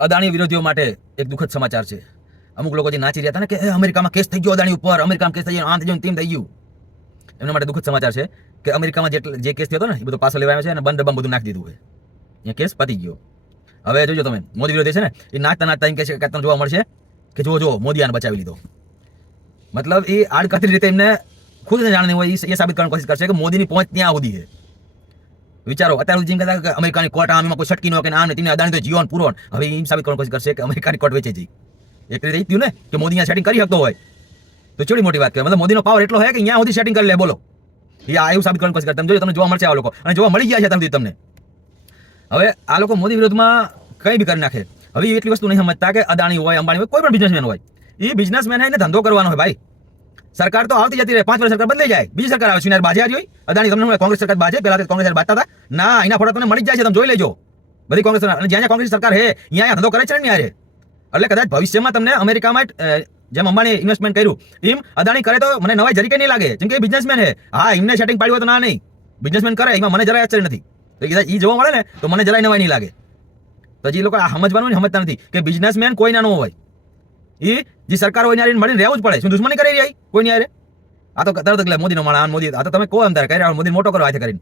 અદાણી વિરોધીઓ માટે એક દુઃખદ સમાચાર છે. અમુક લોકો જે નાચી રહ્યા હતા ને કે અમેરિકામાં કેસ થઈ ગયો અદાણી ઉપર, અમેરિકામાં કેસ થઈ ગયો, આમ થઈ ગયું તેમ થઈ ગયું, એમના માટે દુઃખદ સમાચાર છે કે અમેરિકામાં જે કેસ થયો હતો ને એ બધો પાછો લેવાયો છે અને બંધ ડબ્બામાં બધું નાખી દીધું છે. અહીંયા કેસ પતી ગયો. હવે જોજો તમે, મોદી વિરોધી છે ને એ નાચતા નાચતા એમ કહે છે કે તમને જોવા મળશે કે જો મોદી આને બચાવી લીધો. મતલબ એ આડકતરી રીતે એમને ખુદ જાણની હોય એ સાબિત કરવાની કોશિશ કરશે કે મોદીની પહોંચ ત્યાં સુધી છે. વિચારો, અત્યારે જેમ કહેતા કે અમેરિકાની કોર્ટ આમ એમાં કોઈ છટકી ન કે આમ ને તેમને અદાણી તો જીવન પૂરો, હવે એ સાબિત કરવાની કોશિશ કરશે કે અમેરિકાની કોર્ટ વેચે છે. એક રીતે થયું ને કે મોદી અહીંયા સેટિંગ કરી શકતો હોય તો ચેવડી મોટી વાત કહેવાય. મતલબ મોદીનો પાવર એટલો હોય કે અહીંયા સુધી સેટિંગ કરી લે. બોલો, એ આ એવું સાબિત કરવાની કોશિશ કરતા. તમે જોજો, તમને જોવા મળશે આ લોકો, અને જોવા મળી ગયા છે ત્યાં સુધી તમને. હવે આ લોકો મોદી વિરોધમાં કંઈ બી કરી નાખે. હવે એટલી વસ્તુ નહીં સમજતા કે અદાણી હોય, અંબાણી હોય, કોઈ પણ બિઝનેસમેન હોય, એ બિઝનેસમેન એને ધંધો કરવાનો હોય ભાઈ. સરકાર તો આવતી જતી રહે, 5 વર્ષ સરકાર બદલાઈ જાય, બીજી સરકાર આવે છે, બાજે આવી. અદાણી તમને કોંગ્રેસ સરકાર બાજે, પહેલા કોંગ્રેસ બાજતા હતા ના, એના ફોટા તમને મળી જાય છે, તમે જોઈ લેજો. બધી કોંગ્રેસ, અને જ્યાં કોંગ્રેસ સરકાર હે અહીંયા ધંધો કરે છે ને યારે. એટલે કદાચ ભવિષ્યમાં તમને અમેરિકામાં જેમ અંબાણી ઇન્વેસ્ટમેન્ટ કર્યું એમ અદાણી કરે તો મને નવાઈ જરીકે નહીં લાગે, જેમ કે બિઝનેસમેન હે. હા, એમને સેટિંગ પાડ્યું હોય તો ના નહીં, બિઝનેસમેન કરે એમાં મને જરાય આશ્ચર્ય નથી. તો એ જોવા મળે ને તો મને જરાય નવાઈ નહીં લાગે. તો જે લોકો આ સમજવાનું સમજતા નથી કે બિઝનેસમેન કોઈ ના ન હોય, એ જે સરકાર હોય ને મળીને રહેવું જ પડે. શું દુશ્મની કરી રહી કોઈ નહીં યારે? આ તો તરત મોદીનો માણસ, મોદી આ તો તમે કહો એમ તારે કરી મોદી મોટો કરો હાથે કરીને.